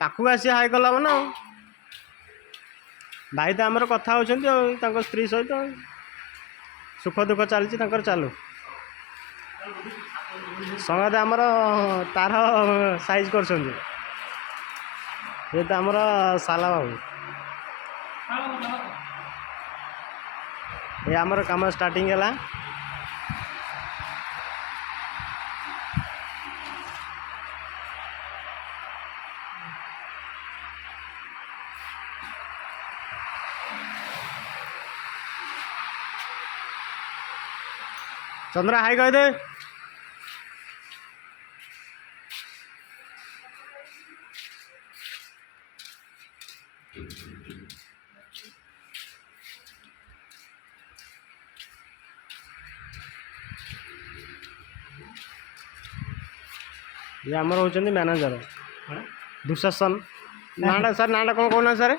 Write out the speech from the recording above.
पाखु आसी हाई कला मन भाई तो आमर कथा होती स्त्री सहित सुख दुख चलती चालू समझ आमर तार साइज कर ये तो आमर साला बाबू ये आमर काम स्टार्टिंग है चंद्रा हाई कह दे ये आमर होचंदी मैनेजर दुशासन नाटा सर नाटा कौन कौन सर